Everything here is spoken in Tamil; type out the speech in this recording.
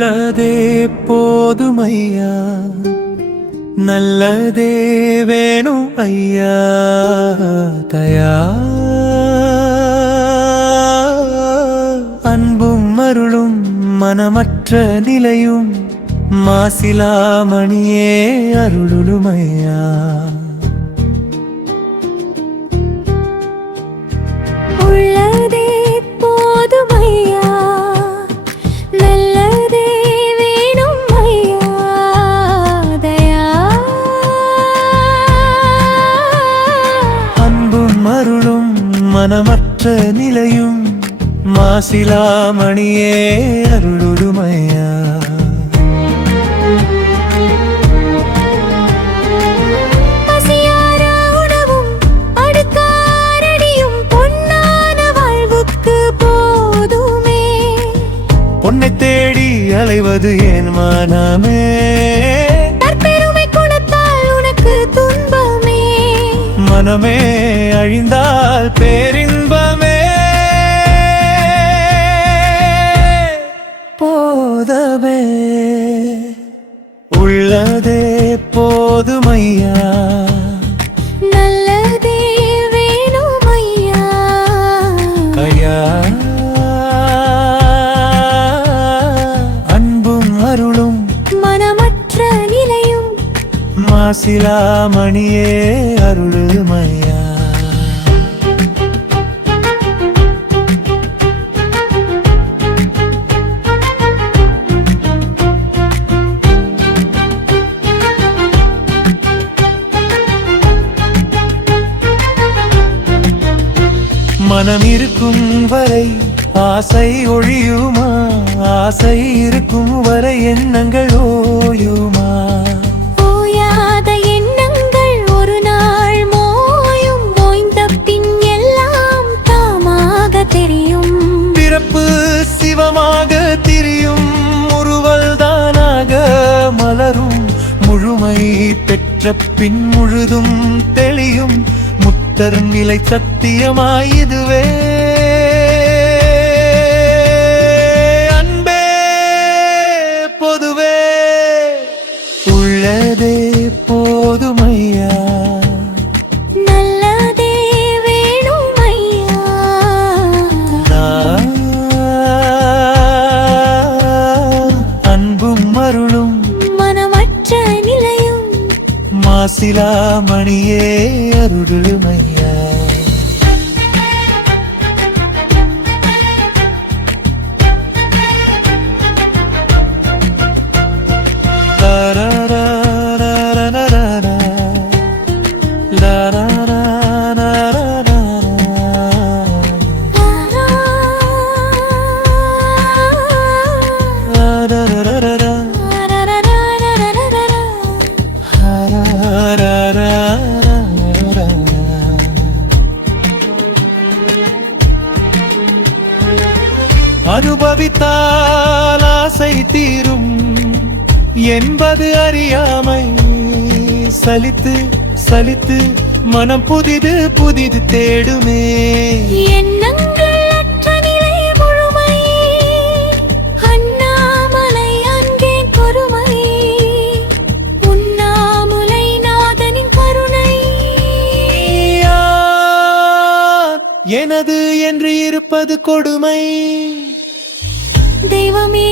உள்ளதே போதுமையா, நல்லதே வேணும் ஐயா. தயா அன்பும் அருளும் மனமற்ற நிலையும் மாசிலாமணியே அருளுமையா. உள்ளதே போதுமையா, நல்லதே வேணும் ஐயா. தயா அன்பும் அருளும் மனமற்ற நிலையும் மாசிலாமணியே அருளுமையா. பொன்னை தேடி அலைவது என் மனமே, தற்பெருமை குணத்தால் உனக்கு துன்பமே. மனமே அழிந்தால் பேரின்பமே. போதமே உள்ளதே போதுமையா, நல்லதே வேணும் ஐயா. ஐயா அருளும் மனமற்ற நிலையும் மாசிலாமணியே அருளுமையா. மனம் இருக்கும் வரை ஆசை ஒழியுமா, ஆசை இருக்கும் வரை எண்ணங்கள் ஓயுமா. ஓயாத எண்ணங்கள் ஒரு நாள் மோயும், ஓய்ந்த பின் எல்லாம் தாமாக தெரியும். பிறப்பு சிவமாக திரியும், முறுவல் தானாக மலரும். முழுமை பெற்ற பின் முழுதும் தெளியும், முத்தர் நிலை சத்தியமாயிதுவே. உள்ளதே போதுமையா, நல்லதே வேணும் ஐயா. அன்பும் அருளும் மனமற்ற நிலையும் மாசிலாமணியே அருளுமையா. அனுபவித்தால் ஆசை தீரும் என்பது அறியாமை. சலித்து சலித்து மனம் புதிது புதிது தேடுமே. எண்ணங்கள் அற்ற நிலை முழுமை, அண்ணாமலை அங்கே பொறுமை. உண்ணாமுலை நாதனின் கருணை எனது என்று இருப்பது கொடுமை. தெய்வமே